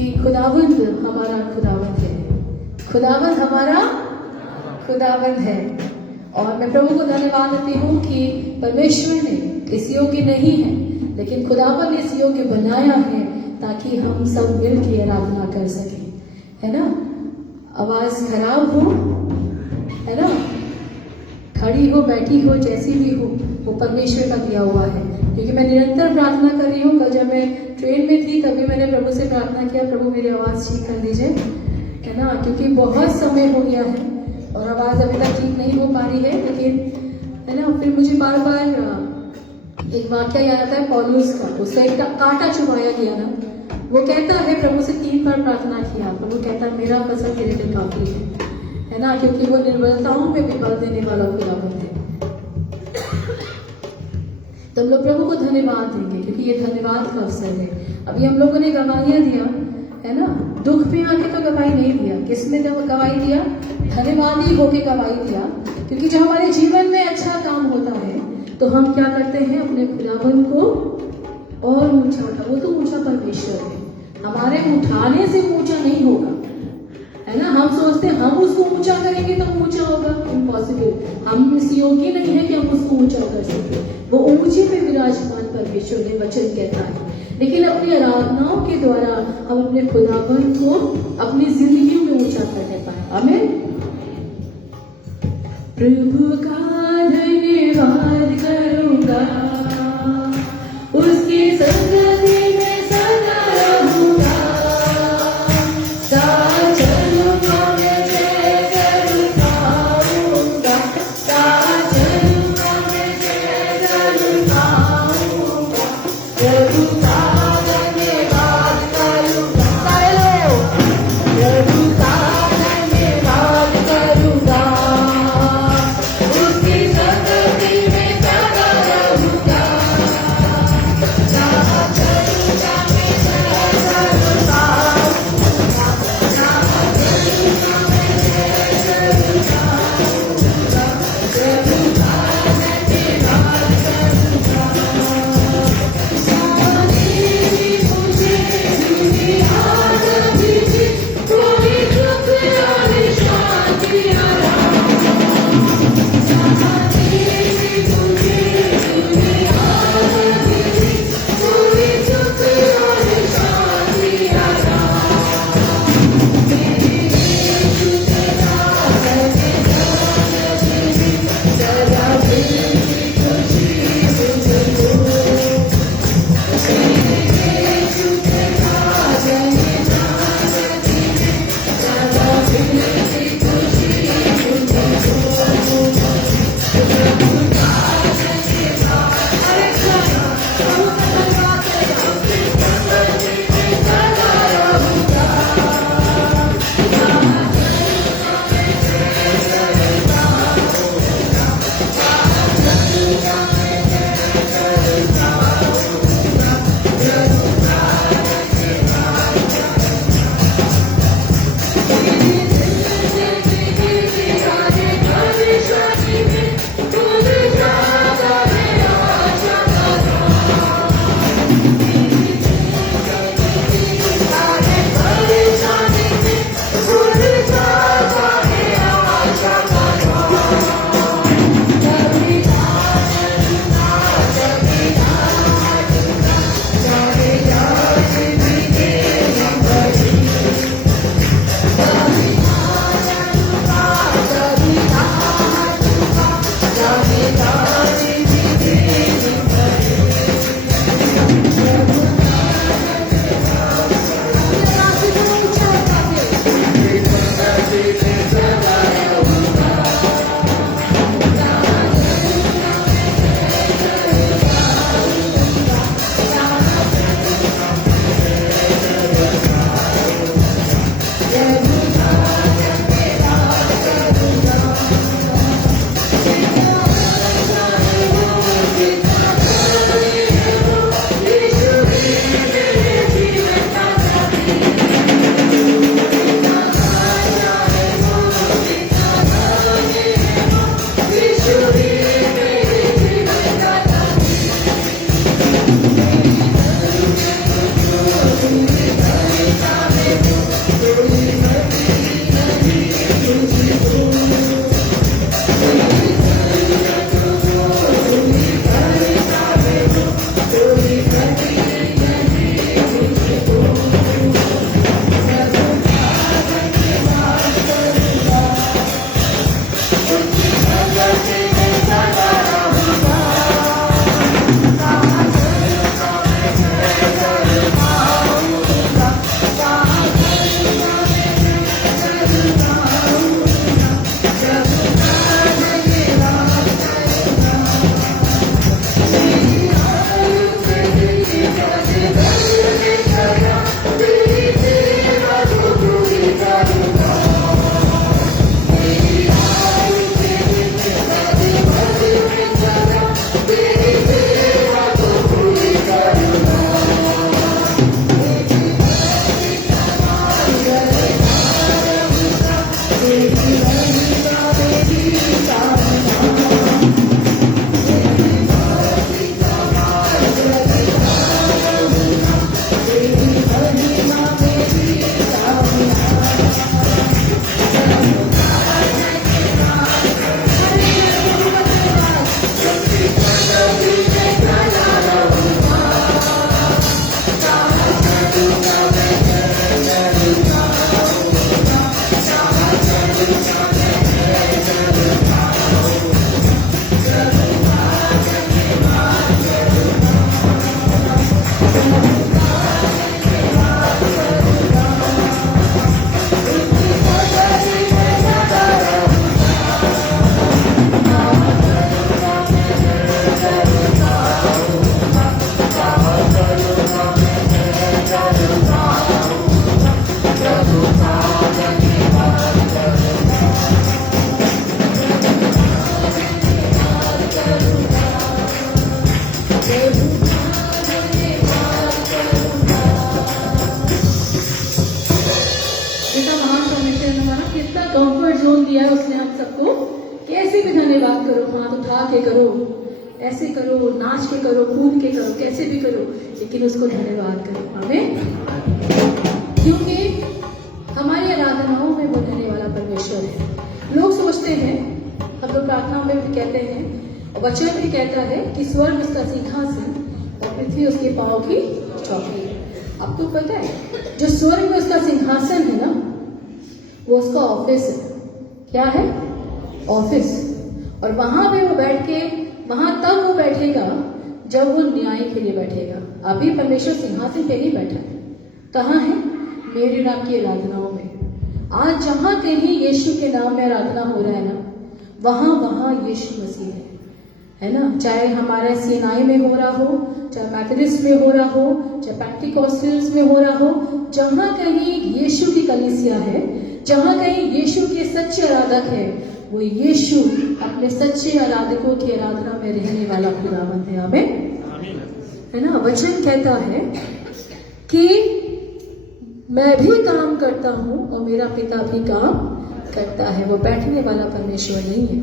कि खुदावंद हमारा खुदावंद है, खुदावंद हमारा खुदावंद है। और मैं प्रभु को धन्यवाद देती हूँ कि परमेश्वर ने इस योग्य नहीं है, लेकिन खुदावंद ने इस योग्य बनाया है ताकि हम सब मिल के आराधना कर सकें, है ना। आवाज खराब हो, है ना, खड़ी हो, बैठी हो, जैसी भी हो, वो परमेश्वर का दिया हुआ है। क्योंकि मैं निरंतर प्रार्थना कर रही हूँ। कल जब मैं ट्रेन में थी तभी मैंने प्रभु से प्रार्थना किया, प्रभु मेरी आवाज़ ठीक कर दीजिए, है ना, क्योंकि बहुत समय हो गया है और आवाज़ अभी तक ठीक नहीं हो पा रही है। लेकिन है ना, फिर मुझे बार बार एक वाक्य याद आता है पौलुस का, उसका एक कांटा चुभाया गया ना। वो कहता है प्रभु से 3 बार प्रार्थना किया, प्रभु कहता है मेरा फसल तेरे लिए काफी है ना, क्योंकि वो निर्बलताओं में भी बल देने वाला खुदावंद है। तो हम लोग प्रभु को धन्यवाद देंगे क्योंकि ये धन्यवाद का अवसर है। अभी हम लोगों ने गवाहियां दिया, है ना, दुख में आके तो गवाही नहीं दिया, किसने गवाही दिया? धन्यवादी होके गवाही दिया। क्योंकि जो हमारे जीवन में अच्छा काम होता है तो हम क्या करते हैं, अपने खुदावंद को और ऊंचा उठा, वो तो ऊंचा परमेश्वर है, हमारे उठाने से ऊंचा नहीं होगा, है ना। हम सोचते हैं हम उसको ऊंचा करेंगे तो ऊंचा होगा, इम्पॉसिबल। हम इस योग्य नहीं है कि हम उसको ऊंचा कर सके। वो ऊंचे पे विराजमान परमेश्वर ने वचन कहता है। लेकिन अपनी आराधनाओं के द्वारा हम अपने खुदावंद को अपनी जिंदगी में ऊंचा करने पाए। आमीन। प्रभु का धन्यवाद करूंगा, उसकी संगति में सदा रहूंगा, साथ चलूंगा मैं जय करूंगा, साथ चलूंगा मैं जय करूंगा, प्रभु का धन्यवाद करूंगा, सारे लोग प्रभु का धन्यवाद करूंगा, उसकी जोन दिया है उसने हम सबको, कैसे भी धन्यवाद करो, हाथ उठा के करो, ऐसे करो, नाच के करो, कूद के करो, कैसे भी करो, लेकिन उसको धन्यवाद करो। आमीन। क्योंकि हमारी आराधनाओं में वो रहने वाला परमेश्वर है। लोग सोचते हैं, हम लोग प्रार्थना में भी कहते हैं और वचन भी कहता है कि स्वर्ग उसका सिंहासन और पृथ्वी उसके पांव की चौकी है। आपको पता है जो स्वर्ग में उसका सिंहासन है ना, वो उसका ऑफिस है। क्या है? ऑफिस। और वहां पे वो बैठ के, वहां तब वो बैठेगा जब वो न्याय के लिए बैठेगा। अभी परमेश्वर सिंहासन पे नहीं बैठा है। कहाँ है? मेरे नाम की आराधनाओं में। आज जहां कहीं यीशु के नाम में आराधना हो रहा है ना, वहां वहां यीशु मसीह है ना। चाहे हमारे सीनाई में हो रहा हो, चाहे मैथोडिस्ट में हो रहा हो, चाहे पेंटिकॉस्टल्स में हो रहा हो, जहां कहीं यीशु की कलीसिया है, जहां कहीं यीशु के सच्चे आराधक है, वो यीशु अपने सच्चे आराधकों की आराधना में रहने वाला खुदावंद है। आमीन। है ना। वचन कहता है कि मैं भी काम करता हूं और मेरा पिता भी काम करता है। वो बैठने वाला परमेश्वर नहीं है,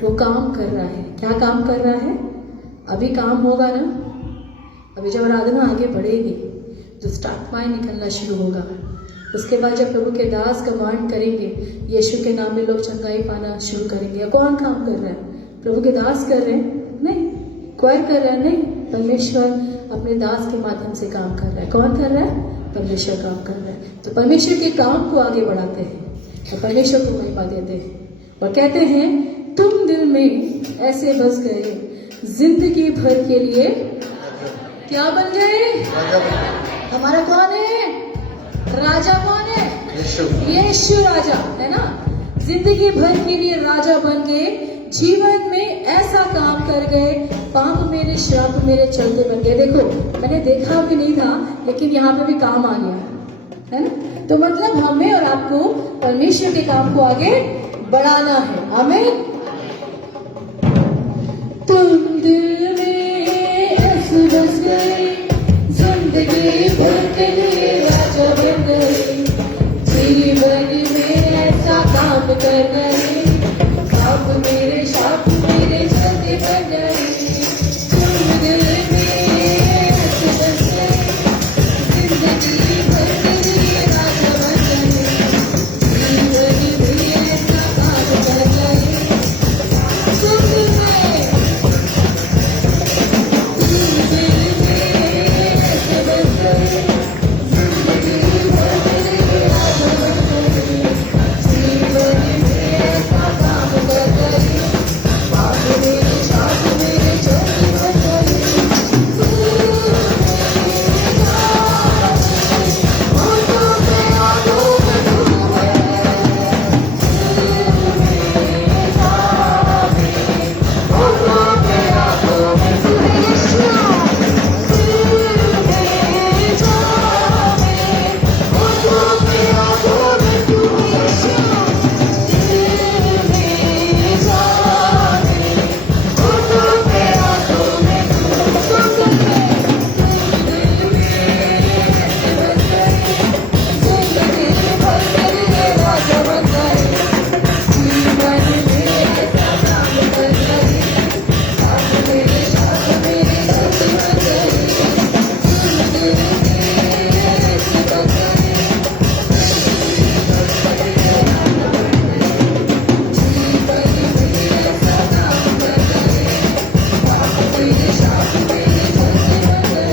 वो काम कर रहा है। क्या काम कर रहा है? अभी काम होगा ना, अभी जब आराधना आगे बढ़ेगी तो स्टार्ट माइन निकलना शुरू होगा। उसके बाद जब प्रभु के दास कमांड करेंगे, यीशु के नाम में लोग चंगाई पाना शुरू करेंगे। कौन काम कर रहा है? प्रभु के दास कर रहे हैं? नहीं। क्वायर कर रहा है? नहीं। परमेश्वर अपने दास के माध्यम से काम कर रहा है। कौन कर रहा है? परमेश्वर काम कर रहा है। तो परमेश्वर के काम को आगे बढ़ाते हैं और परमेश्वर को महिमा देते हैं और कहते हैं तुम दिल में ऐसे बस गए, जिंदगी भर के लिए क्या बन गए? हमारा कौन है? राजा कौन है? यीशु राजा है ना। जिंदगी भर के लिए राजा बन गए, जीवन में ऐसा काम कर गए, पाप मेरे श्राप मेरे चलते बन गए। देखो, मैंने देखा भी नहीं था, लेकिन यहाँ पे भी काम आ गया है ना। तो मतलब हमें और आपको परमेश्वर के काम को आगे बढ़ाना है। आमीन। तुम दिल में ऐसे बस गए, जिंदगी भर के लिए राजा बन गए, जीवन में ऐसा काम कर गए, पाप मेरे शाप मेरे चलते बन गए। तुम दिल में ऐसे बस गए, जिंदगी भर के लिए राजा बन गए, जीवन में ऐसा काम कर गए। तुम दिल में ऐसे बस गए, जिंदगी भर के लिए राजा बन गए, जीवन में ऐसा काम कर गए, पाप मेरे शाप मेरे चलते बन गए। होठों पे आंखों में तू है, होठों पे आंखों में तू है यीशु। होठों पे आंखों में तू है यीशु। होठों पे आंखों में जिंदगी भर के लिए राजा बन गए, जीवन में ऐसा काम कर गए, पाप मेरे शाप मेरे चलते बन गए। जिंदगी में ऐसे बन गए, जीवन में ऐसा काम कर गए, पाप मेरे शाप मेरे चलते बन गए।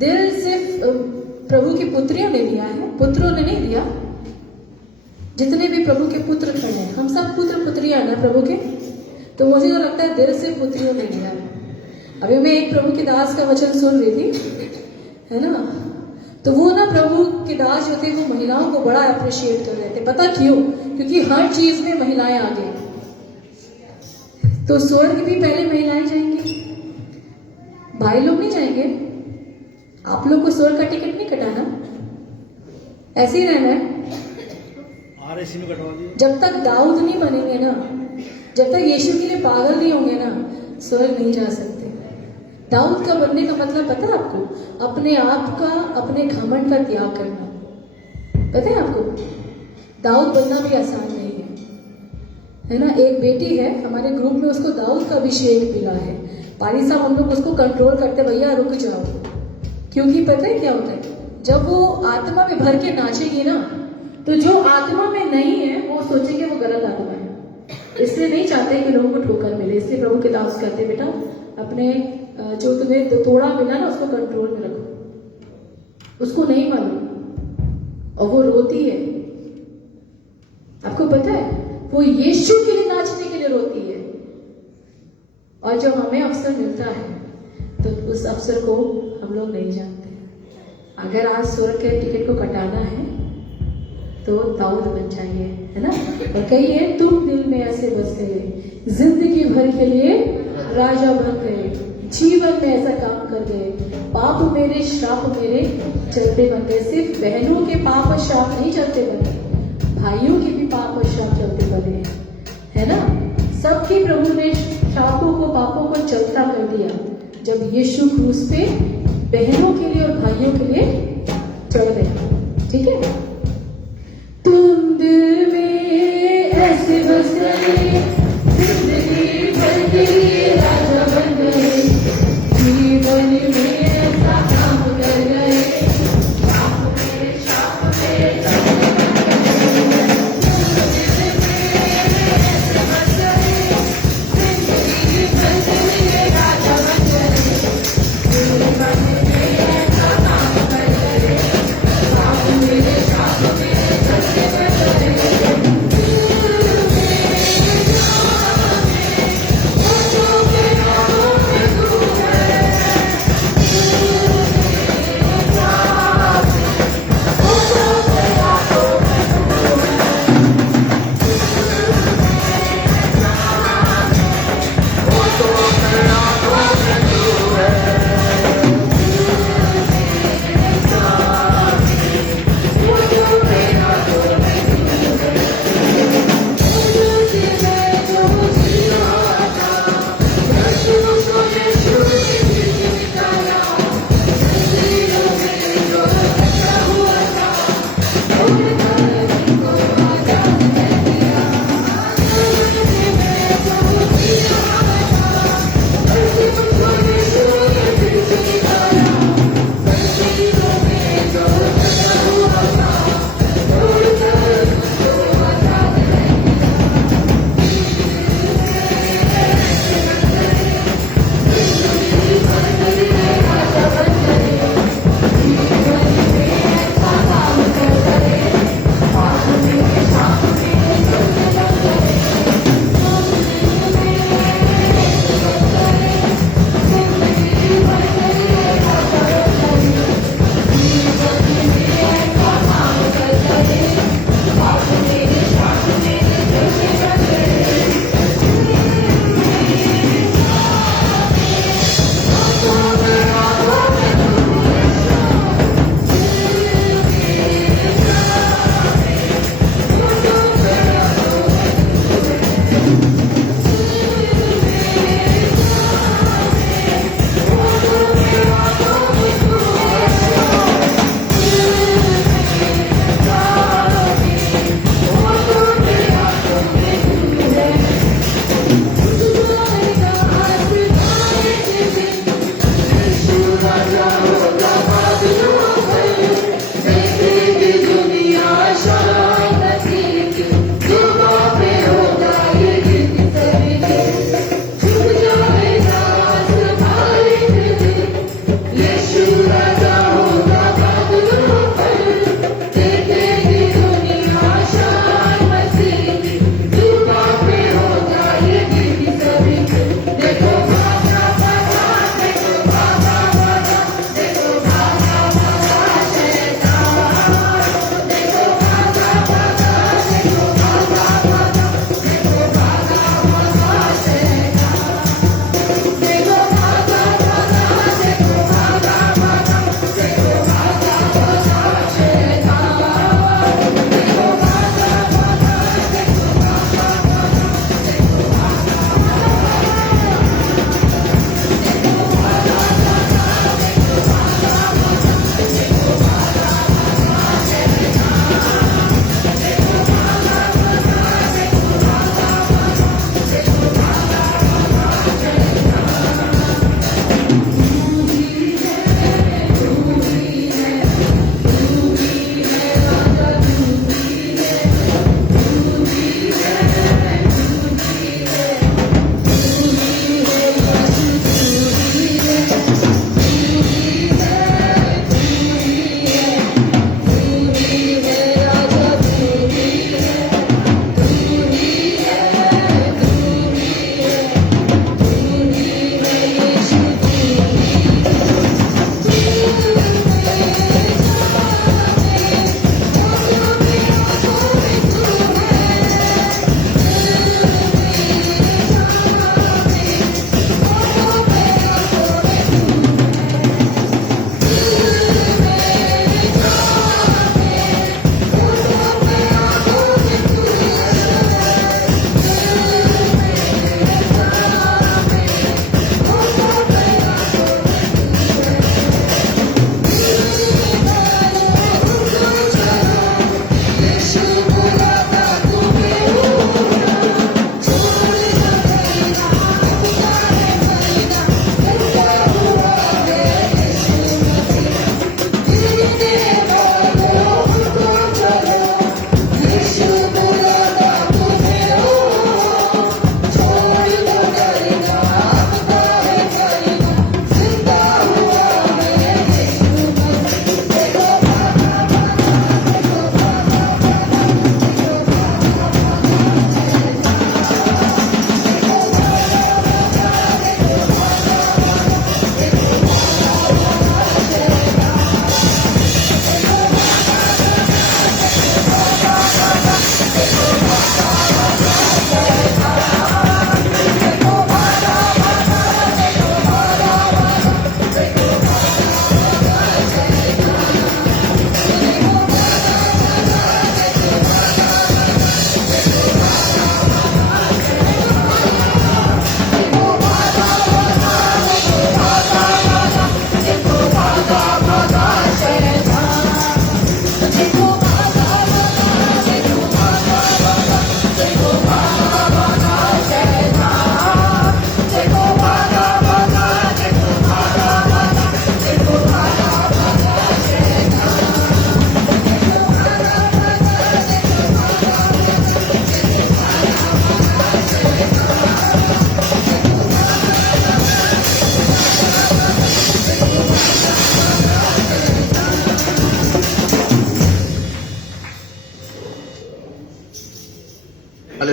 दिल सिर्फ प्रभु की पुत्रियों ने दिया है, पुत्रों ने नहीं दिया। जितने भी प्रभु के पुत्र खड़े हैं, हम सब पुत्र पुत्रियां हैं ना प्रभु के। तो मुझे तो लगता है दिल से पुत्रियों ने दिया है। अभी मैं एक प्रभु के दास का वचन सुन रही थी, है ना। तो वो ना प्रभु के दास जो थे वो महिलाओं को बड़ा अप्रिशिएट कर रहे थे। पता क्यों? क्योंकि हर चीज में महिलाएं आगे। तो स्वर्ग भी पहले महिलाएं जाएंगी, भाई लोग नहीं जाएंगे। आप लोग को स्वर्ग का टिकट नहीं कटाना, ऐसे ही रहना है। RSC में कटवा दिया। जब तक दाऊद नहीं बनेंगे ना, जब तक यीशु के लिए पागल नहीं होंगे ना, स्वर्ग नहीं जा सकते। दाऊद का बनने का मतलब पता है आपको? अपने आप का, अपने घमंड का त्याग करना। पता है आपको? दाऊद बनना भी आसान नहीं है ना। एक बेटी है हमारे ग्रुप में, उसको दाऊद का अभिषेक मिला है। पारी साहब हम लोग उसको कंट्रोल करते, भैया रुक जाओ। क्योंकि पता है क्या होता है, जब वो आत्मा में भर के नाचेगी ना, तो जो आत्मा में नहीं है वो सोचेंगे वो गलत आत्मा है। इसलिए नहीं चाहते कि लोगों को ठोकर मिले। इसलिए प्रभु के दास कहते हैं, बेटा अपने जो तुम्हें तोड़ा मिला ना उसको कंट्रोल में रखो। उसको नहीं मालूम और वो रोती है। आपको पता है वो यीशु के लिए नाचने के लिए रोती है। और जब हमें अवसर मिलता है तो उस अवसर को हम लोग नहीं जानते। अगर आज स्वर्ग के टिकट को कटाना है तो दाऊद बन जाइए, है ना। और कहिए, तुम दिल में ऐसे बस गए, जिंदगी भर के लिए राजा बन गए, जीवन में ऐसा काम कर गए, पाप मेरे श्राप मेरे चलते बन गए। सिर्फ बहनों के पाप और श्राप नहीं चलते बने, भाइयों के भी पाप और श्राप चलते बने, है ना। सबके प्रभु ने श्रापों को, पापों को चलता कर दिया जब यीशु क्रूस पे बहनों के लिए और भाइयों के लिए चढ़ गया। ठीक है। तुम दिल में ऐसे बस गए, जिंदगी भर के लिए राजा बन गए, जीवन में ऐसा काम कर गए, पाप मेरे श्राप मेरे चलते बन गए। तुम दिल में ऐसे बस गए, जिंदगी भर के लिए राजा बन गए, जीवन में ऐसा काम कर गए, पाप मेरे श्राप मेरे चलते बन गए।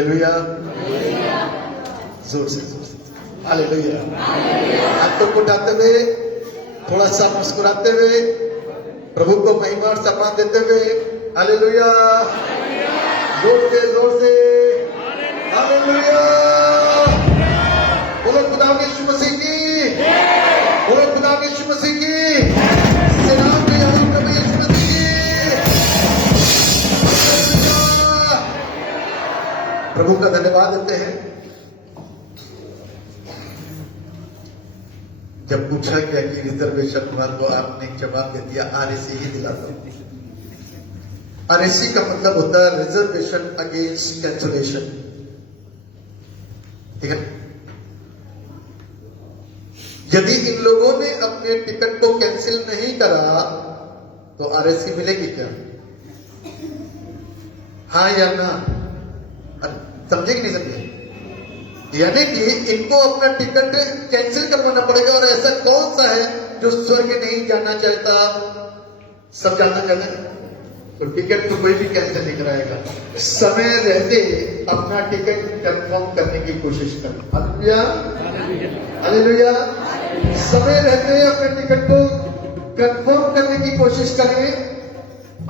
हालेलुया, जोर से हालेलुया। हाथों को उठाते हुए, थोड़ा सा मुस्कुराते हुए, प्रभु को महिमा और सम्मान देते हुए हालेलुया, जोर से हालेलुया। बोलो खुदा यीशु मसीह की, बोलो खुदा यीशु मसीह की, सलाम प्रभु यीशु मसीह की। प्रभु का धन्यवाद देते हैं। जब पूछा गया कि रिजर्वेशन हुआ तो आपने जवाब दे दिया आरएसी ही दिलाता हूं। आरएसी का मतलब होता है रिजर्वेशन अगेंस्ट कैंसलेशन, ठीक है। यदि इन लोगों ने अपने टिकट को कैंसिल नहीं करा तो आरएसी मिलेगी क्या? हाँ या ना? समझे कि नहीं समझे? यानी कि इनको अपना टिकट कैंसिल करवाना पड़ेगा। और ऐसा कौन सा है जो स्वर्ग नहीं जाना चाहता? सब जाना चाहते हैं, तो टिकट तो कोई भी कैंसिल नहीं कराएगा। समय रहते अपना टिकट कंफर्म करने की कोशिश करें। Hallelujah, hallelujah. समय रहते अपने टिकट को कंफर्म करने की कोशिश करें।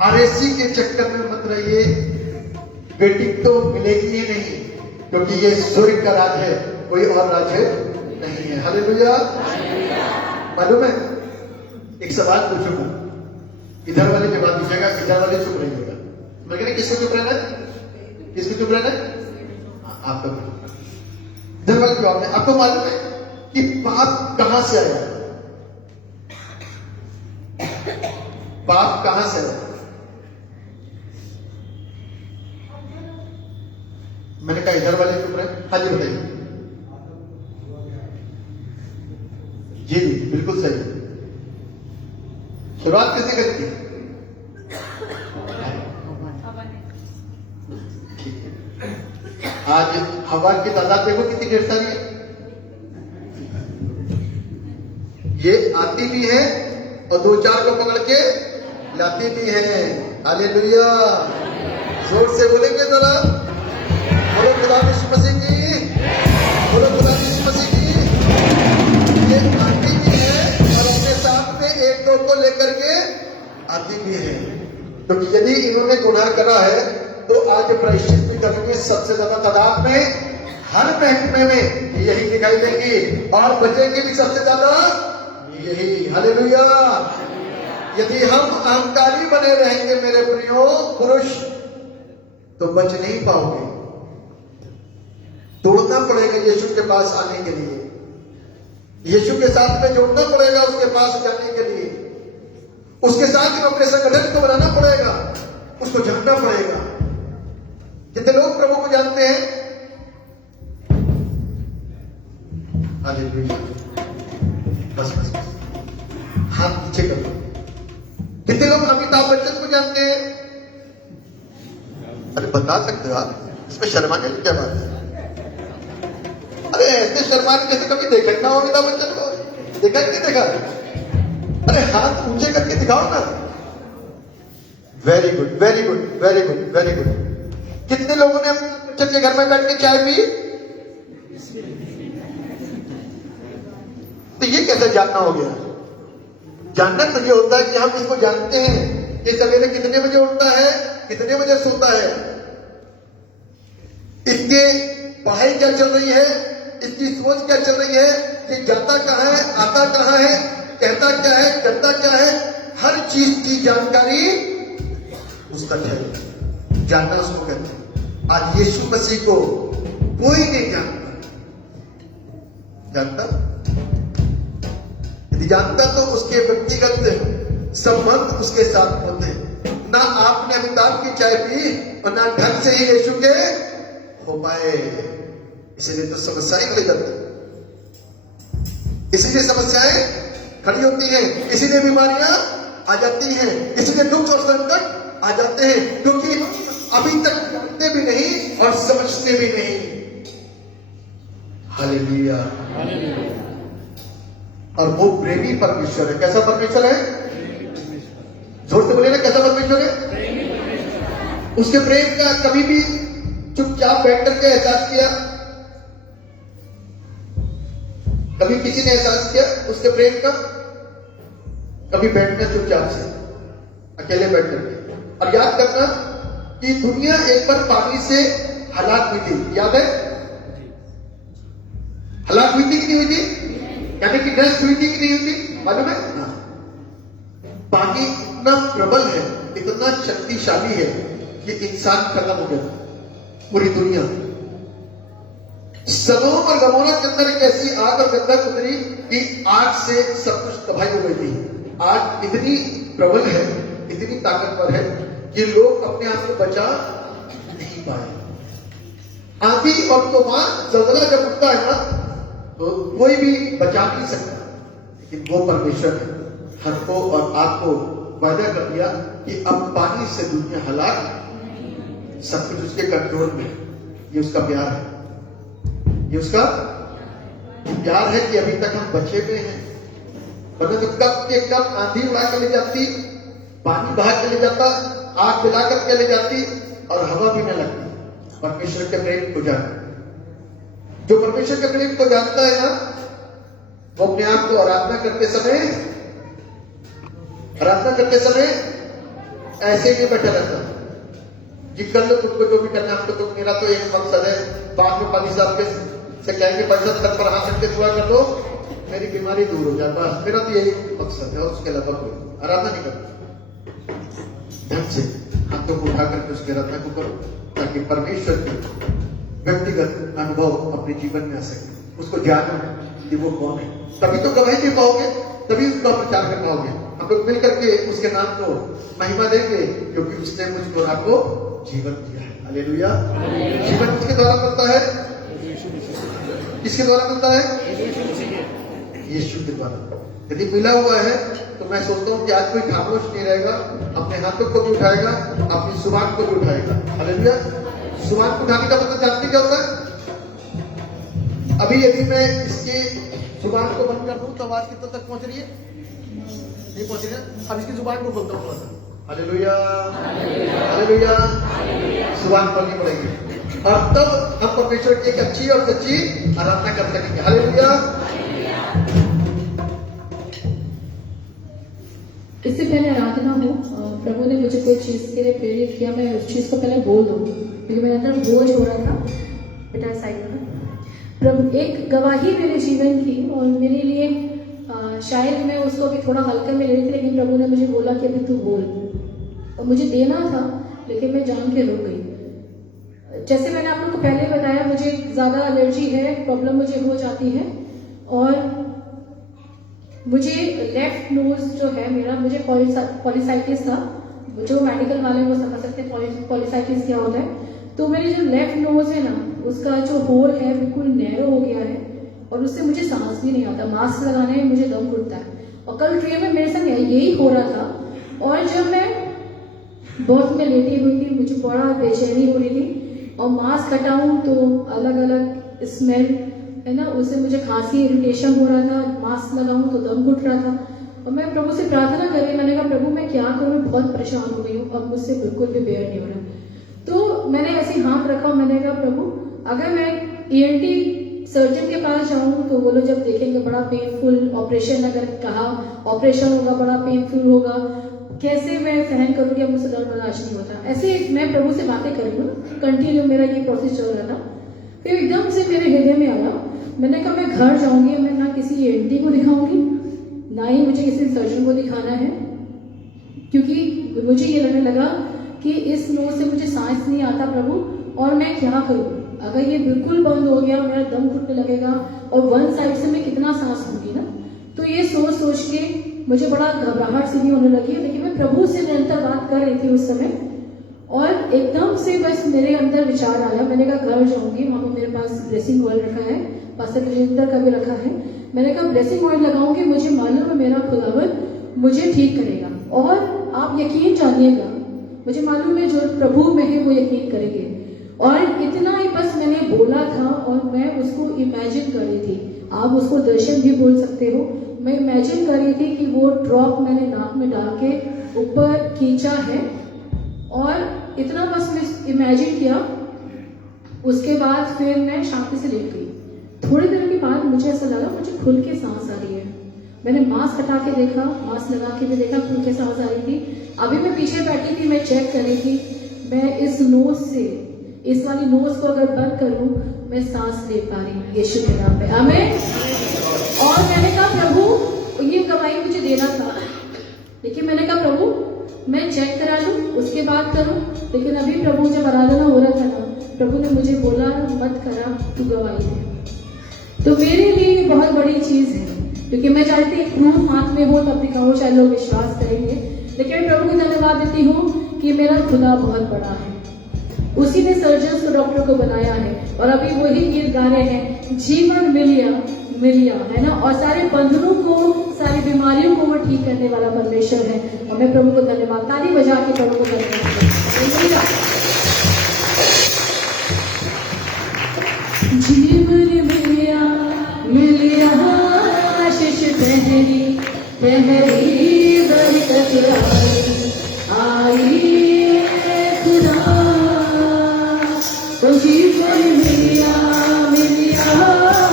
आरएसी के चक्कर में मत रहिए। वेटिंग तो मिलेगी ही नहीं, क्योंकि ये स्वर्ग का राज है, कोई और राज है नहीं है। हालेलुया। मालूम है, एक सवाल पूछूंगा, इधर वाले जवाब दीजिएगा, इधर वाले चुप रहिएगा। मैं कह रहा किसको चुप रहना है? किसको चुप रहना है? आपको। इधर वाले जवाब में आपको मालूम है कि पाप कहां से आया? पाप कहां से आया? मैंने कहा इधर वाले चुप रहे। हाँ जी बताइए। जी जी बिल्कुल सही। शुरुआत किसने करी थी? आज हवा की तादाद देखो कितनी ढेर सारी है। ये आती भी है और दो चार को पकड़ के लाती भी है। हालेलुया, जोर से बोलेंगे जरा। बोलो खुदा यीशु मसीह की, बोलो खुदा यीशु मसीह की। ये आती भी है और अपने साथ में एक दो को लेकर के आती भी है। तो यदि इन्होंने गुनाह करा है तो आज प्रायश्चित भी करेंगे सबसे ज्यादा तादाद में। हर महकमे में यही दिखाई देंगी और बचेंगे भी सबसे ज्यादा यही। हालेलुया। यदि हम अहंकारी बने रहेंगे मेरे प्रियो पुरुष, तो बच नहीं पाओगे। तोड़ना पड़ेगा यीशु के पास आने के लिए, यीशु के साथ में जोड़ना पड़ेगा उसके पास जाने के लिए। उसके साथ में अपने संगठन को बनाना पड़ेगा, उसको जानना पड़ेगा। कितने लोग प्रभु को जानते हैं? हालेलुया। बस बस बस हाथ पीछे कर दो। कितने लोग अमिताभ बच्चन को जानते हैं? अरे बता सकते हो आप, इसमें शर्माने की क्या बात है? अरे ऐसे शर्माने जैसे कभी देखा ना हो अमिताभ बच्चन को? देखा कि नहीं देखा? अरे हाथ ऊंचे करके दिखाओ ना। Very good, very good, very good, very good. कितने लोगों ने बच्चन के घर में बैठ के चाय पी? तो ये कैसे जानना हो गया? जानना तो ये होता है कि हम इसको जानते हैं। ये सवेरे कितने बजे उठता है, कितने बजे सोता है, इसके पढ़ाई क्या चल रही है, इसकी सोच क्या चल रही है, ये जाता कहां है, आता कहां है, कहता क्या है, करता क्या है, हर चीज की जानकारी उस तक है। जानना उसको कहते हैं। आज यीशु मसीह को कोई नहीं जानता। यदि जानता तो उसके व्यक्तिगत संबंध उसके साथ होते। ना आपने अमिताभ की चाय पी और ना ढंग से ही यीशु के हो पाए, इसीलिए तो समस्याएं खड़ी जाती, इसीलिए समस्याएं खड़ी होती हैं, इसीलिए बीमारियां आ जाती हैं, इसीलिए दुख और संकट आ जाते हैं, क्योंकि अभी तक जानते भी नहीं और समझते भी नहीं। हालेलुया। और वो प्रेमी परमेश्वर है। कैसा परमेश्वर है? जोर से बोलिए ना, कैसा परमेश्वर है? उसके प्रेम का कभी भी चुपचाप चुपचाप बैठ करके एहसास किया? कभी किसी ने एहसास किया उसके प्रेम का? कभी बैठना चुपचाप से, अकेले बैठ करके, और याद करना कि दुनिया एक बार पानी से हलाक हुई थी, याद है? हलाक हुई थी कि नहीं हुई थी? यानी कि नष्ट हुई थी कि नहीं हुई थी? मालूम है ना? पानी इतना प्रबल है, इतना शक्तिशाली है कि इंसान खत्म हो गया, पूरी दुनिया। सदोम और गमोरा के अंदर एक ऐसी आग और गंधक उतरी कि आग से सब कुछ तबाही हो गई थी। आग इतनी प्रबल है, इतनी ताकतवर है कि लोग अपने आप को बचा नहीं पाए। आंधी और तूफान, जलजला जब उठता है ना, तो कोई भी बचा नहीं सकता, लेकिन वो परमेश्वर है, हमको और आपको वायदा कर दिया कि अब पानी से दुनिया हलाक, सब कुछ उसके कंट्रोल में। ये उसका प्यार है, ये उसका प्यार है कि अभी तक हम बचे हुए हैं। वरना तो कब के कब आंधी उड़ा के ले जाती, पानी बहा के ले जाता, आग जला करके ले जाती और हवा भी न लगती। परमेश्वर के प्रेम को जाना, जो परमेश्वर के प्रेम को जानता है ना, वो अपने आप को आराधना करते समय ऐसे ही बैठा रहता कि कर लो तुमको जो भी करना है, तो मेरा तो एक मकसद है। बाद में पाली साहब के से कहेंगे पैसा सर पर हाथ रखते दुआ कर दो, मेरी बीमारी दूर हो जाए, बस मेरा तो यही मकसद है, और उसके अलावा कोई आराधना नहीं करता। ढंग से हाथों को उठा करके उसके आराधना को करो, ताकि परमेश्वर की व्यक्तिगत अनुभव अपने जीवन में आ सके, उसको जानो कि वो कौन है। तभी तो गवाही दे पाओगे, तभी उसका प्रचार कर पाओगे। हम लोग मिल करके उसके नाम को महिमा देंगे, क्योंकि उसने मुझको और आपको जीवन दिया है। हालेलुया। जीवन किसके द्वारा मिलता है? किसके द्वारा मिलता है? यीशु के द्वारा। यदि मिला हुआ है तो मैं सोचता हूँ कि आज कोई खामोश नहीं रहेगा, अपने हाथों को भी उठाएगा, अपनी जुबान को भी उठाएगा। हालेलुया। जुबान को उठाने का मतलब जानते क्या होता है? अभी यदि मैं इसकी जुबान को बंद कर दूं तो आवाज कितना तक पहुंच रही है? नहीं पहुंच रही है। अब इसकी जुबान को खोलता हूं थोड़ा सा। Hallelujah, hallelujah. जुबान खोलनी पड़ेगी, और तब हम परमेश्वर की एक अच्छी और सच्ची आराधना कर सकेंगे। हालेलुया। इससे पहले आराधना हो, प्रभु ने मुझे कोई चीज के लिए प्रेरित किया, मैं उस चीज को पहले बोल दूं, क्योंकि मेरे अंदर बोझ हो रहा था। बेटा साइड में प्रभु एक गवाही मेरे जीवन की, और मेरे लिए शायद मैं उसको भी थोड़ा हल्के में ले रही थी, लेकिन प्रभु ने मुझे बोला कि अभी तू बोल, और मुझे देना था, लेकिन मैं जान के रुक गई। जैसे मैंने आप लोग को पहले बताया, मुझे ज़्यादा एलर्जी है, प्रॉब्लम मुझे हो जाती है, और मुझे लेफ्ट नोज जो है मेरा, मुझे पॉलिसाइटिस था। जो मेडिकल वाले वो समझ सकते हैं पॉलिसाइटिस क्या होता है। तो मेरी जो लेफ्ट नोज है ना, उसका जो होल है बिल्कुल नैरो हो गया है, और उससे मुझे सांस भी नहीं आता। मास्क लगाने में मुझे दम घुटता है, और कल ट्रेन में मेरे संग यही हो रहा था। और जब मैं बर्थ में लेटी हुई थी, मुझे बड़ा बेचैनी हो रही थी, और मास्क हटाऊं तो अलग अलग स्मेल है ना, उससे मुझे खांसी इरिटेशन हो रहा था। मास्क लगाऊं तो दम घुट रहा था, और मैं प्रभु से प्रार्थना कर रही। मैंने कहा प्रभु मैं क्या करूं, मैं बहुत परेशान हो गई हूँ, अब मुझसे बिल्कुल भी बेयर नहीं हो रहा। तो मैंने ऐसे हाथ रखा, मैंने कहा प्रभु अगर मैं ENT सर्जन के पास जाऊं तो वो लोग जब देखेंगे बड़ा पेनफुल ऑपरेशन, अगर कहा ऑपरेशन होगा बड़ा पेनफुल होगा, कैसे मैं सहन करूंगी, अब मुझसे दर्द बर्दाश्त नहीं होता। ऐसे मैं प्रभु से बातें कर रही हूँ, कंटिन्यू मेरा ये प्रोसेस चल रहा था। फिर एकदम से मेरे हृदय में आया, मैंने कहा मैं घर जाऊंगी, मैं ना किसी ENT को दिखाऊंगी, ना ही मुझे किसी सर्जन को दिखाना है, क्योंकि मुझे ये लगने लगा कि इस नोज से मुझे सांस नहीं आता प्रभु, और मैं क्या करूं? अगर ये बिल्कुल बंद हो गया, मेरा दम घुटने लगेगा, और वन साइड से मैं कितना सांस लूंगी ना। तो ये सोच सोच के मुझे बड़ा घबराहट सी भी होने लगी। लेकिन मैं प्रभु से निरंतर बात कर रही थी उस समय, और एकदम से बस मेरे अंदर विचार आया। मैंने कहा घर जाऊंगी, वहां पर मेरे पास ब्लेसिंग ऑयल रखा है, पास्टर राजेंद्र का भी रखा है। मैंने कहा ब्लेसिंग ऑयल लगाऊंगी, मुझे मालूम है मेरा खुदावन मुझे ठीक करेगा, और आप यकीन जानिएगा मुझे मालूम है जो प्रभु में है वो यकीन करेंगे। और इतना ही बस मैंने बोला था, और मैं उसको इमेजिन कर रही थी, आप उसको दर्शन भी बोल सकते हो। मैं इमेजिन कर रही थी कि वो ड्रॉप मैंने नाक में डाल के ऊपर खींचा है, और इतना बस मैं इमेजिन किया उसके बाद फिर मैं शांति से लेट गई। थोड़ी देर के बाद मुझे ऐसा लगा मुझे खुल के सांस आ रही है। मैंने मास्क हटा के देखा, मास्क लगा के भी देखा, खुल के सांस आ रही थी। अभी मैं पीछे बैठी थी, मैं चेक कर रही थी, मैं इस नोज से, इस वाली नोज को अगर बंद करूं मैं सांस ले पा रही हूँ यीशु के नाम पे, आमीन। और मैंने कहा प्रभु ये गवाही मुझे देना था, लेकिन मैंने कहा प्रभु मैं चेक करा लूं उसके बाद करूं। लेकिन अभी प्रभु जब आराधना हो रहा था ना, प्रभु ने मुझे बोला मत करा, तू गवाही दे। तो मेरे लिए ये बहुत बड़ी चीज है, क्योंकि मैं चाहती प्रूफ हाथ में हो तब दिखाऊं, शायद लोग विश्वास करेंगे। लेकिन मैं प्रभु को धन्यवाद देती हूँ कि मेरा खुदा बहुत बड़ा है। उसी ने सर्जन्स को, डॉक्टर को बनाया है, और अभी वही गीत गा रहे हैं, जीवन मिलिया मिलिया, है ना। और सारे बंधनों को, सारी बीमारियों को वो ठीक करने वाला परमेश्वर है। और मैं प्रभु को धन्यवाद, ताली बजा के प्रभु को धन्यवाद। जीवन मिलिया मिलिया आशीष तेरी, तेरी बरकत आई खुदा। तो जीवन मिलिया मिलिया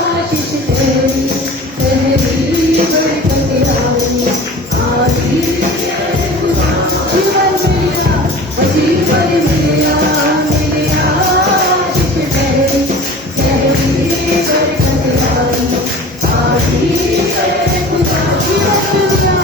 आशीष तेरी, तेरी बरकत आई खुदा। जीवन मिलिया, जीवन मिलिया मिलिया आशीष तेरी, तेरी बरकत आई खुदा। जीवन मिलिया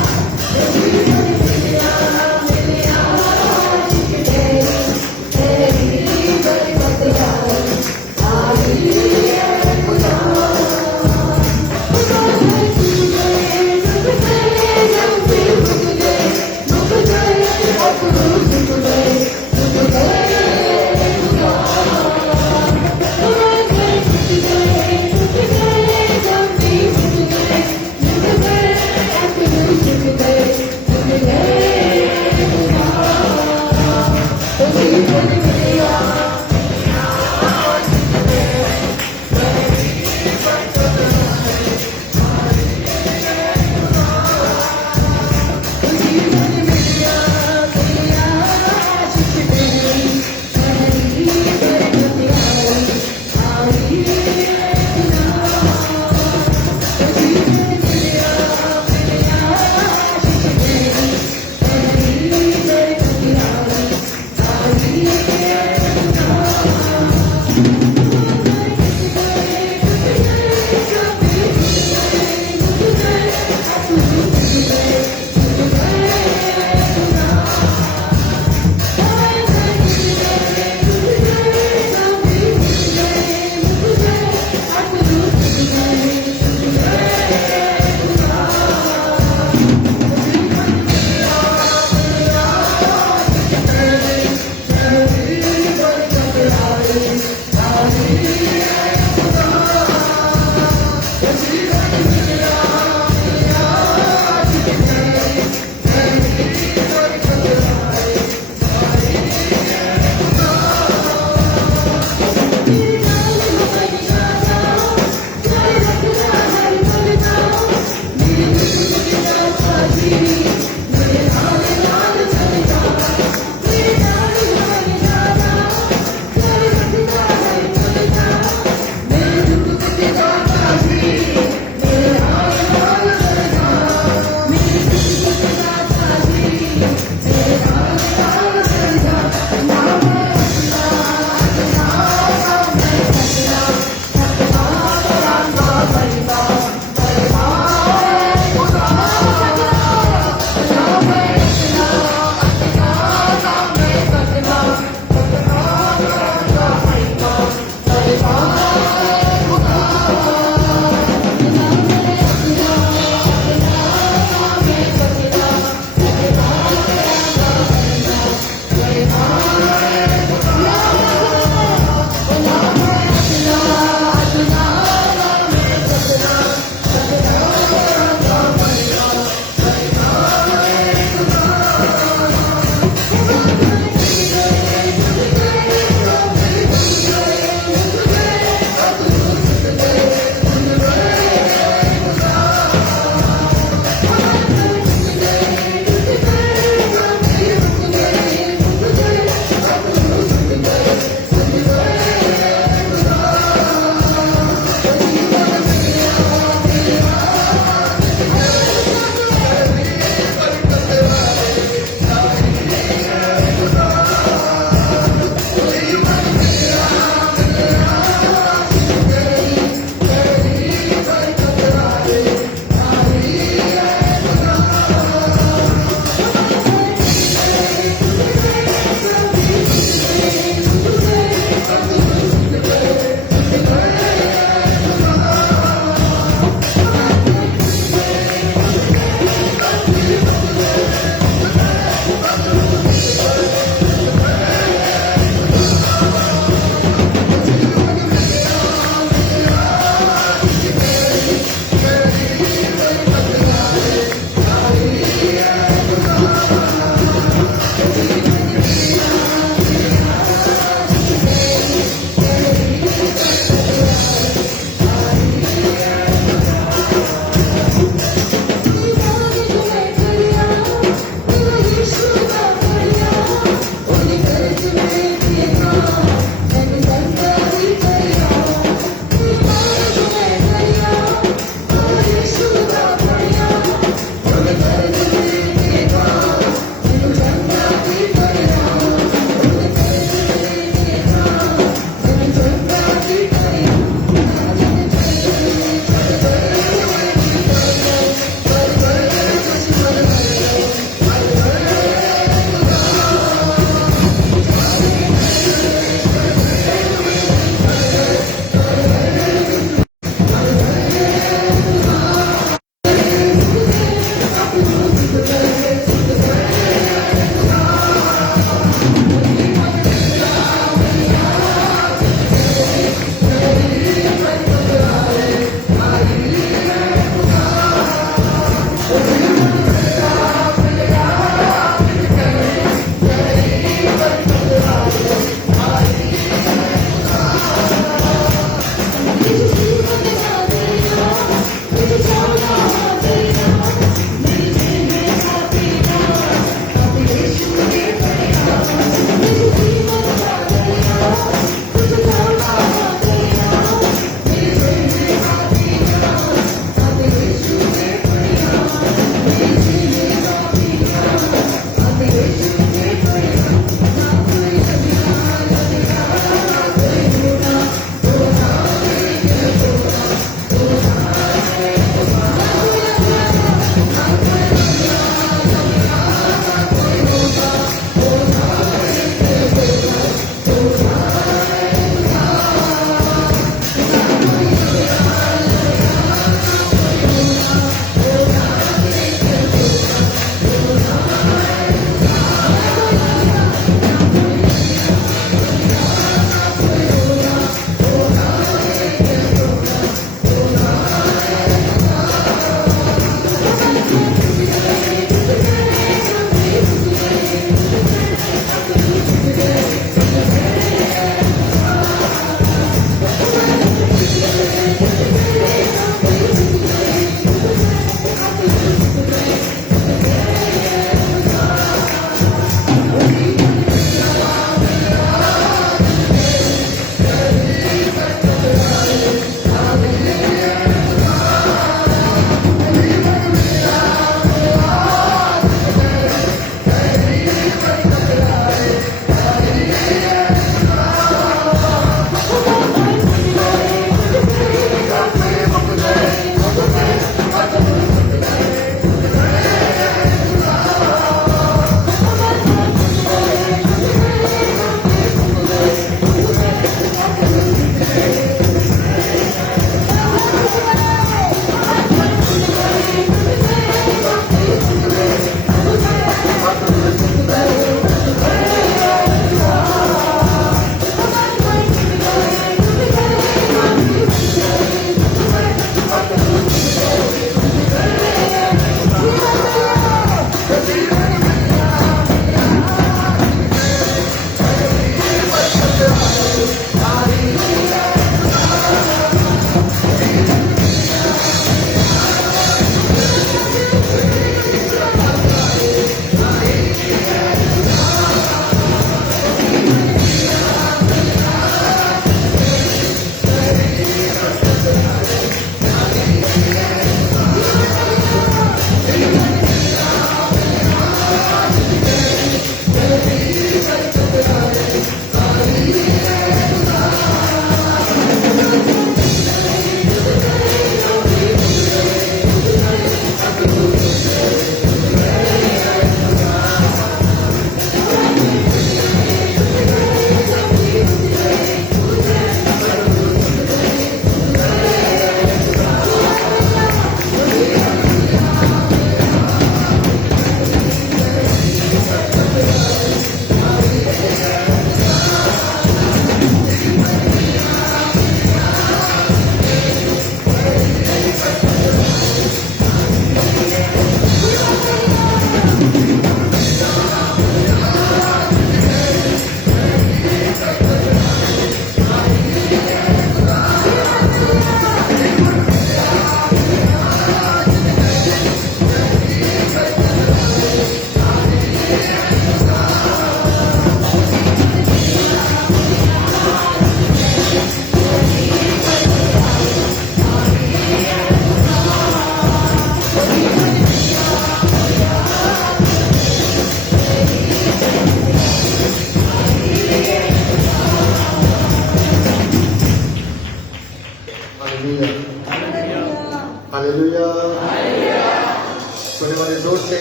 जोर से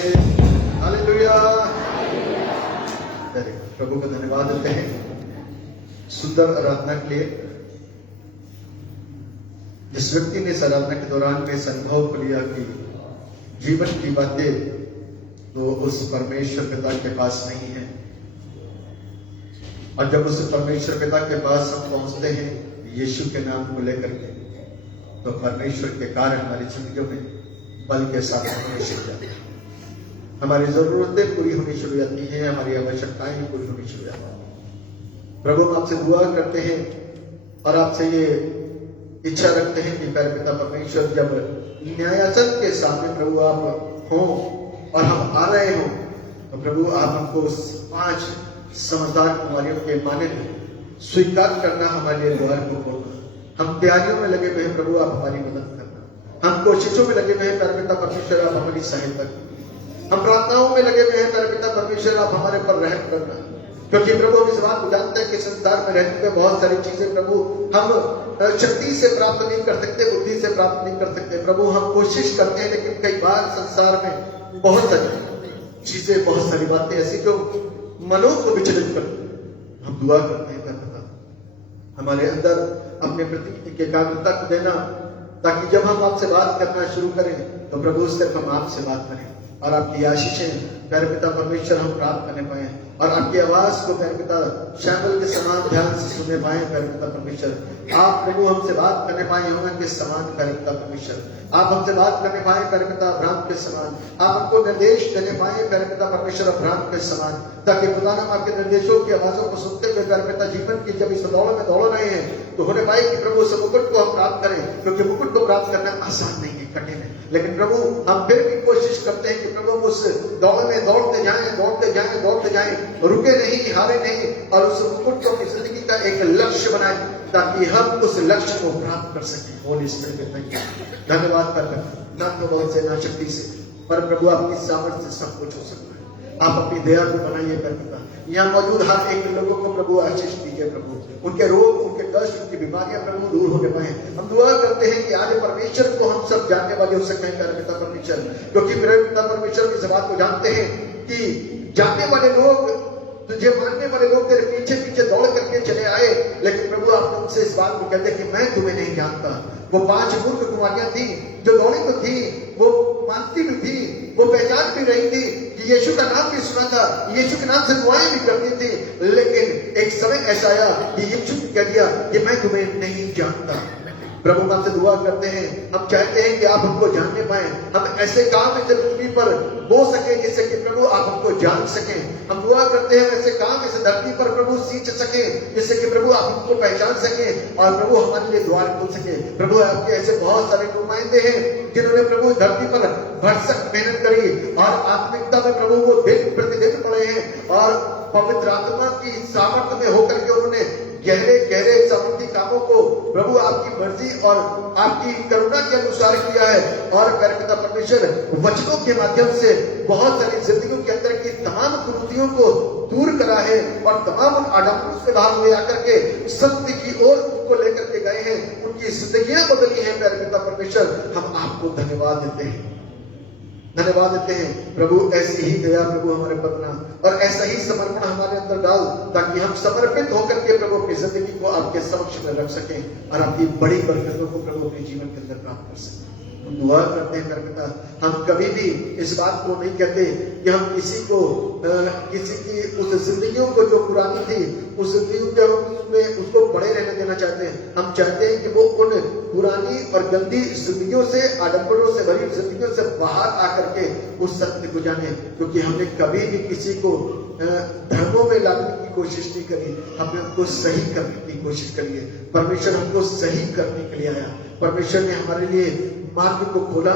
हालेलुया। प्रभु को धन्यवाद देते हैं सुंदर आराधना के लिए। जिस व्यक्ति ने इस आराधना के दौरान में इस अनुभव को लिया कि जीवन की बातें तो उस परमेश्वर पिता के पास नहीं है, और जब उस परमेश्वर पिता के पास हम पहुंचते हैं यीशु के नाम को लेकर के, तो परमेश्वर के कार्य हमारी जिंदगियों में बल के साथ होने शुरू जाते हैं। हमारी जरूरतें पूरी होनी शुरू जाती हैं, हमारी आवश्यकताएं पूरी होनी शुरू जाती हैं। प्रभु हम आपसे दुआ करते हैं और आपसे ये इच्छा रखते हैं कि प्यारे पिता परमेश्वर जब न्यायासन के सामने प्रभु आप हो और हम आ रहे हो, तो प्रभु आप हमको उस 5 समझदार कुमारियों के माने में स्वीकार करना, हमारे लिए द्वार को खोलना। हम तैयारियों में लगे हुए हैं प्रभु, आप हमारी मदद करना। हम कोशिशों में लगे हुए हैं प्यारे पिता परमेश्वर, आप हमारी सहायता करना। हम प्रार्थनाओं में लगे हुए हैं प्यारे पिता परमेश्वर, आप हमारे पर रहम करना। क्योंकि प्रभु हम इस बात को जानते हैं कि संसार में रहते हुए बहुत सारी चीजें प्रभु हम शक्ति से प्राप्त नहीं कर सकते, बुद्धि से प्राप्त नहीं कर सकते। प्रभु हम कोशिश करते हैं, लेकिन कई बार संसार में बहुत सारी चीजें, बहुत सारी बातें ऐसी जो मनों को विचलित करती। हम दुआ करते हैं पिता हमारे अंदर अपने प्रति एकाग्रता को देना, ताकि जब हम आपसे बात करना शुरू करें तो प्रभु सिर्फ हम आपसे बात करें और आपकी आशीषें प्यारे पिता परमेश्वर हम प्राप्त करने पाए, और आपकी आवाज को प्यारे पिता शैमल के समान ध्यान से सुनने पाए प्यारे पिता परमेश्वर। आप प्रभु हमसे बात करने पाए यूना के समान प्यारे पिता परमेश्वर। आप हमसे बात करने पाए प्यारे पिता अब्राहम के समान। आप हमको निर्देश देने पाए प्यारे पिता परमेश्वर अब्राहम के समान, ताकि खुदा हम आपके निर्देशों की आवाजों को सुनते हुए प्यारे पिता जीवन की जब इस दौड़ में दौड़ रहे हैं तो होने पाए कि प्रभु उस मुकुट को हम प्राप्त करें, क्योंकि मुकुट को प्राप्त करना आसान नहीं है, कठिन है। लेकिन प्रभु हम फिर भी कोशिश करते हैं कि प्रभु हम उस दौड़ में दौड़ते जाएं, दौड़ते जाएं, दौड़ते जाएं, रुके नहीं, हारे नहीं, और उस मुकुट को अपनी जिंदगी का एक लक्ष्य बनाएं, ताकि हम उस लक्ष्य को प्राप्त कर सकें। होली स्पिरिट धन्यवाद करते हैं, ना तो बहुत से ना शक्ति से, पर प्रभु आपकी सामर्थ्य से सब कुछ हो सकता है। आप अपनी दया को बनाइए पिता। यहाँ मौजूद हर एक लोगों को प्रभु आशीष दीजिए प्रभु, उनके रोग, उनके कष्ट, उनकी बीमारियां प्रभु दूर होने पाए। हम दुआ करते हैं कि आज परमेश्वर को हम सब जानने वाले हो सकते हैं प्यारे पिता परमेश्वर, क्योंकि मेरे पिता परमेश्वर इस बात को जानते हैं कि जानने वाले लोग, तुझे मानने वाले लोग तेरे पीछे पीछे दौड़ करके चले आए, लेकिन प्रभु आप उनसे इस बात को कहते कि मैं तुम्हें नहीं जानता। वो 5 मूर्ख कुमारियां थी जो दौड़ी तो थी, वो मानती भी थी, वो पहचान भी रही थी कि यीशु का नाम भी सुना था, यीशु के नाम से दुआएं भी करती थी, लेकिन एक समय ऐसा आया कि यीशु ने कह दिया कि मैं तुम्हें नहीं जानता। प्रभु आपसे दुआ करते हैं, हम चाहते हैं कि आप हमको जानने पाए, हम ऐसे काम इस पृथ्वी पर हो सके जिससे कि प्रभु आप हमको जान सके। हम दुआ करते हैं ऐसे काम इस धरती पर प्रभु सींच सके, जिससे कि प्रभु आप हमको पहचान सके और प्रभु हमारे लिए द्वार खोल सके। प्रभु आपके ऐसे बहुत सारे नुमाइंदे हैं जिन्होंने प्रभु धरती पर भरसक मेहनत करी और आत्मिकता में प्रभु वो दिन प्रतिदिन पड़े हैं, और पवित्र आत्मा की सामर्थ्य में होकर के उन्होंने गहरे गहरे समृद्धि कामों को प्रभु आपकी मर्जी और आपकी करुणा के अनुसार किया है। और पिता परमेश्वर वचनों के माध्यम से बहुत सारी जिंदगियों के अंदर की तमाम कुरीतियों को दूर करा है, और तमाम उन आडम्बरों से बाहर ले आकर के सत्य की ओर उनको लेकर के गए हैं, उनकी जिंदगियां बदली है प्यारे पिता परमेश्वर। हम आपको धन्यवाद देते हैं, धन्यवाद देते हैं प्रभु। ऐसी ही दया प्रभु हमारे बदना और ऐसा ही समर्पण हमारे अंदर डाल, ताकि हम समर्पित होकर के प्रभु अपनी जिंदगी को आपके समक्ष में रख सकें और आपकी बड़ी बरकतों को प्रभु अपने जीवन के अंदर प्राप्त कर सकें। हम दुआ करते हैं पिता, हम कभी भी इस बात को नहीं कहते कि हम किसी को किसी की उस जिंदगियों को जो पुरानी थी उस जिंदगी में उसको पड़े रहने देना चाहते हैं। हम चाहते हैं कि वो उन पुरानी और गंदी जिंदगियों से, आडंबरों से भरी जिंदगियों से बाहर आकर के उस सत्य को जाने, क्योंकि हमने कभी भी किसी को धर्मों में लाने की कोशिश नहीं करी, हमने उनको सही करने की कोशिश करी है। परमेश्वर हमको सही करने के लिए आया, परमेश्वर ने हमारे लिए मार्ग को खोला,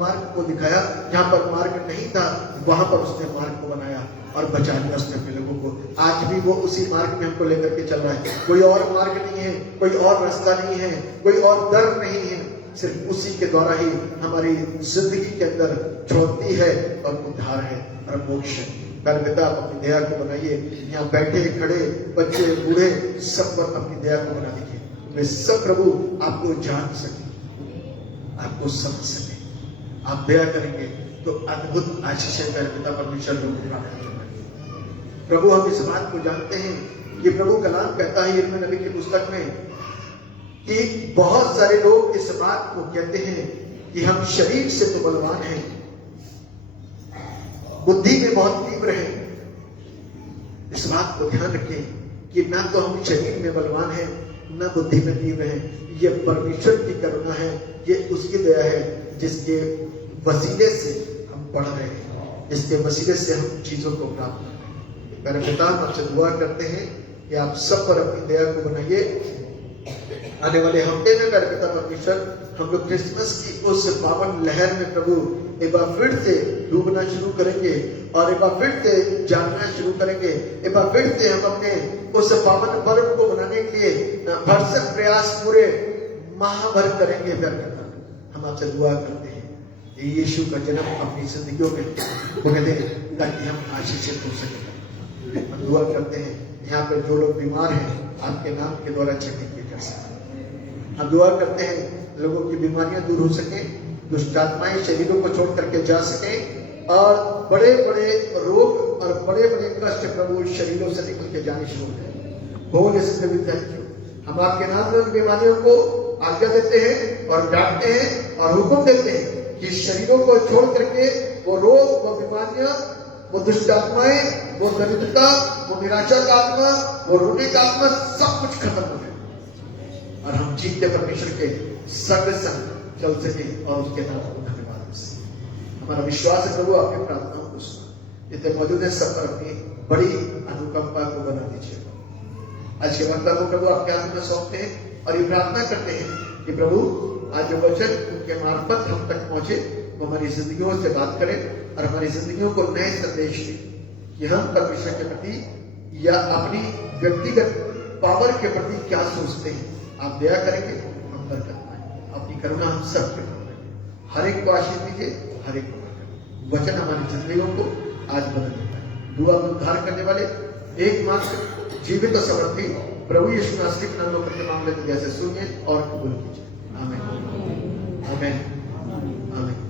मार्ग को दिखाया, जहां पर मार्ग नहीं था वहां पर उसने मार्ग को बनाया और बचा लिया उसने अपने लोगों को। आज भी वो उसी मार्ग में हमको लेकर के चल रहा है, कोई और मार्ग नहीं है, कोई और रास्ता नहीं है, कोई और दर नहीं है, सिर्फ उसी के द्वारा ही हमारी जिंदगी के अंदर चौथी है और उद्धार है और मोक्ष है। पिता आप अपनी दया को बनाइए, यहाँ बैठे खड़े बच्चे बूढ़े सब पर अपनी दया को बना दीजिए, वे सब प्रभु आपको जान सके, आपको समझ सके। आप दया करेंगे तो अद्भुत आशीष है पिता परमेश्वर को प्राप्त करें। प्रभु हम इस बात को जानते हैं कि प्रभु कलाम कहता है यिर्मयाह नबी की पुस्तक में कि बहुत सारे लोग इस बात को कहते हैं कि हम शरीर से तो बलवान हैं, बुद्धि में बहुत तीव्र हैं। इस बात को ध्यान रखें कि ना तो हम शरीर में बलवान हैं, ना बुद्धि में तीव्र हैं। ये परमेश्वर की करुणा है, ये उसकी दया है, जिसके वसीले से हम पढ़ रहे हैं, जिसके वसीले से हम चीजों को प्राप्त कर रहे हैं। मेरे पिता आपसे दुआ करते हैं कि आप सब पर अपनी दया को बनाइए। आने वाले हफ्ते में मेरे पिता परमेश्वर हम लोग क्रिसमस की उस पावन लहर में प्रभु एक बार फिर से डूबना शुरू करेंगे और एक बार फिर से जानना शुरू करेंगे। एक बार फिर से हम अपने उस पावन पर्व को बनाने के लिए भरसक प्रयास पूरे माह भर करेंगे। हम आपसे दुआ करते हैं यीशु का जन्म अपनी जिंदगियों में होने दें ताकि हम आशीषित हो सकें। हम दुआ करते हैं यहाँ पर जो लोग बीमार हैं आपके नाम के द्वारा चंगे किए जा सकें। हम दुआ करते हैं लोगों की बीमारियां दूर हो सके, दुष्ट आत्माएं शरीरों को छोड़ करके जा सके और बड़े बड़े रोग और बड़े बड़े कष्ट प्रभु शरीरों से निकल के जाने शुरू हो गए। Whole spirit thank you. हम आपके नाम में उन बीमारियों को आज्ञा देते हैं और डांटते हैं और हुक्म देते हैं कि शरीरों को छोड़ करके वो रोग, वो बीमारियां, वो दुष्ट आत्माएं, वो दरिद्रता, वो निराशा का आत्मा, वो रोने का आत्मा सब कुछ खत्म हो जाए और हम जीते परमेश्वर के संग संग चल सके और उसके नाम को धन्यवाद दे सके। हमारा विश्वास है प्रभु आपकी प्रार्थनाओं को सुना। जितने मौजूद है सब पर अपनी बड़ी अनुकंपा को बना दीजिए। आज के वक्ता को प्रभु आपके हाथ में सौंपते हैं और ये प्रार्थना करते हैं कि प्रभु आज जो वचन उनके मार्फत हम तक पहुंचे वो हमारी जिंदगियों से बात करें और हमारी जिंदगियों को नए संदेश दें कि हम परमेश्वर के प्रति या अपनी व्यक्तिगत पावर के प्रति क्या सोचते हैं। आप दया करेंगे, हम बरकत पाएंगे। अपनी करुणा हम सब पे करें। हर एक को आशीष दीजिए, हर एक को बरकत। वचन हमारी जिंदगियों को आज बदल देता है। दुआ में उद्धार करने वाले एकमात्र जीवित और समर्थी प्रभु यीशु मसीह के नाम में मामले में जैसे सुनिए और कबूल कीजिए। आमीन आमीन आमीन।